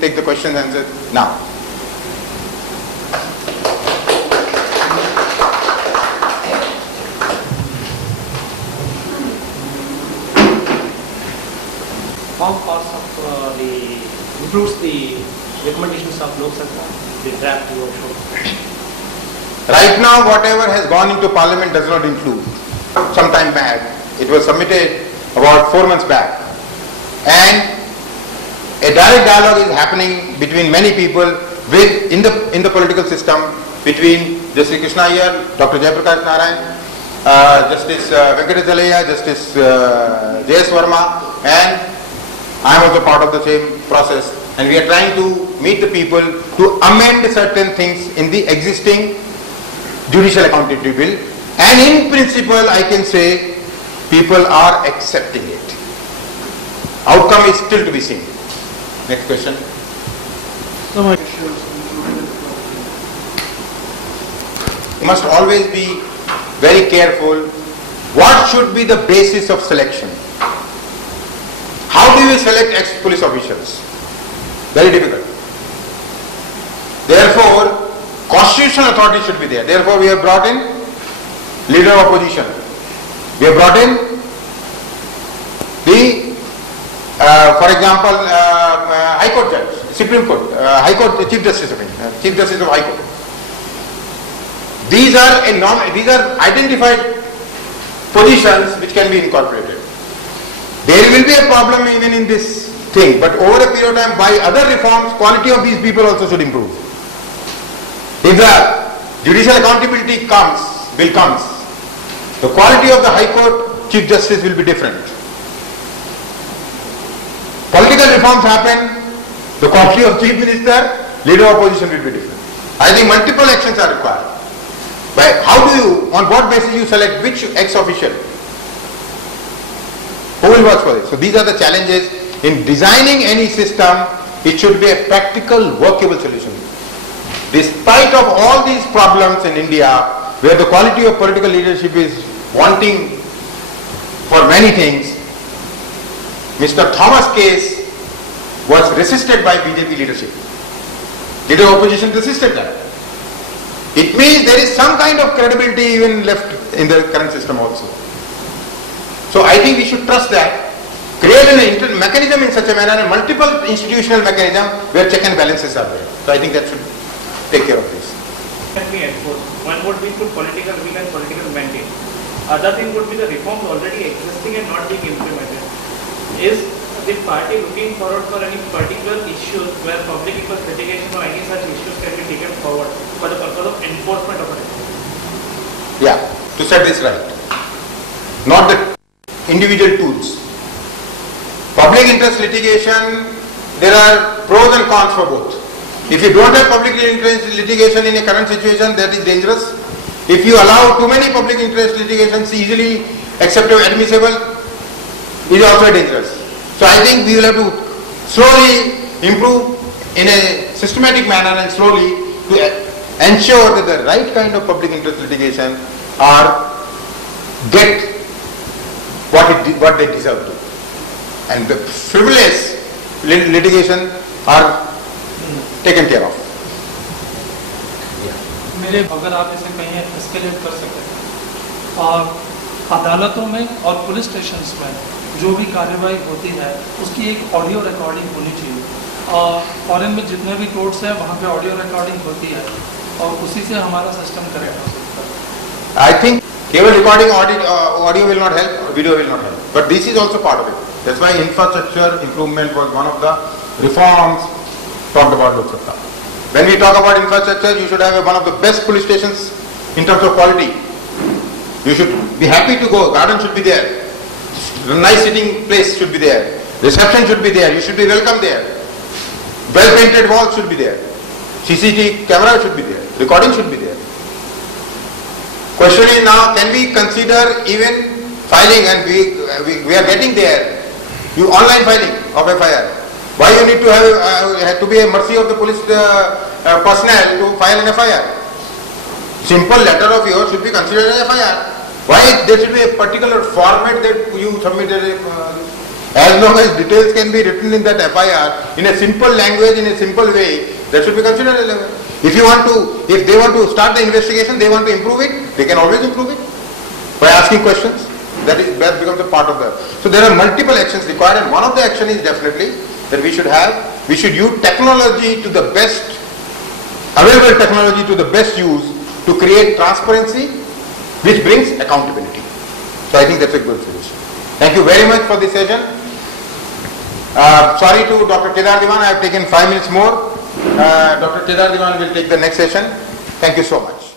Take the question and answer now. How parts of improves the recommendations of Lok Sabha, the draft workshop? Right now, whatever has gone into Parliament does not include. Some time back, it was submitted about 4 months back, and a direct dialogue is happening between many people in the political system, between Justice Krishna Iyer, Dr. Jayaprakash Narayan, Justice Venkatesh Jalaya, Justice J.S. Verma, and I am also part of the same process, and we are trying to meet the people to amend certain things in the existing judicial accountability bill, and in principle I can say people are accepting it. Outcome is still to be seen. Next question. You must always be very careful. What should be the basis of selection? How do we select ex-police officials? Very difficult. Therefore, constitutional authority should be there. Therefore, we have brought in leader of opposition. We have brought in the, for example, High Court judge, Supreme Court, High Court Chief Justice of High Court. These are identified positions which can be incorporated. There will be a problem even in this thing, but over a period of time, by other reforms, quality of these people also should improve. If the judicial accountability comes, the quality of the High Court Chief Justice will be different. Political reforms happen, the quality of Chief Minister, leader of opposition will be different. I think multiple actions are required. But how do you, on what basis you select which ex-official? Who will work for it? So these are the challenges in designing any system. It should be a practical, workable solution. Despite of all these problems in India, where the quality of political leadership is wanting for many things, Mr. Thomas case was resisted by BJP leadership. Leader of opposition resisted that. It means there is some kind of credibility even left in the current system also. So I think we should trust that. Create an mechanism in such a manner, a multiple institutional mechanism where check and balances are there. So I think that should take care of this. Can be enforced. One would be put political will and political mandate. Other thing would be the reforms already existing and not being implemented. Is the party looking forward for any particular issues where public interest litigation or any such issues can be taken forward for the purpose of enforcement of it? Yeah, to set this right. Not the individual tools. Public interest litigation, there are pros and cons for both. If you don't have public interest litigation in a current situation, that is dangerous. If you allow too many public interest litigations easily acceptable, admissible, it is also dangerous. So I think we will have to slowly improve in a systematic manner and slowly to ensure that the right kind of public interest litigation get what they deserve to. And the frivolous litigation are taken care of. मेरे अगर आप इसे कहीं escalate कर सकें और अदालतों में और पुलिस स्टेशंस में जो भी कार्यवाही होती है उसकी एक ऑडियो रिकॉर्डिंग होनी चाहिए। और फॉरेन में जितने भी कोर्ट्स हैं वहाँ पे ऑडियो रिकॉर्डिंग होती है और उसी से हमारा सिस्टम करेक्ट हो सकता है। I think केवल recording audio will not help, video will not help. But this is also part of it. That's why infrastructure improvement was one of the reforms talked about Lok Sabha. When we talk about infrastructure, you should have one of the best police stations in terms of quality. You should be happy to go. Garden should be there. Nice sitting place should be there. Reception should be there. You should be welcome there. Well painted walls should be there. CCTV camera should be there. Recording should be there. Question is now, can we consider even filing, and we are getting there, you online filing of FIR. Why you need to have to be a mercy of the police personnel to file an FIR? Simple letter of yours should be considered as FIR. Why there should be a particular format that you submitted? As long as details can be written in that FIR in a simple language, in a simple way, that should be considered relevant. If they want to start the investigation, they want to improve it, they can always improve it by asking questions. That becomes a part of the. So there are multiple actions required, and one of the action is definitely that we should use technology to the best, available technology to the best use to create transparency, which brings accountability. So I think that's a good solution. Thank you very much for this session. Sorry to Dr. Kedar Diwan, I have taken 5 minutes more. Dr. Kedar Diwan will take the next session. Thank you so much.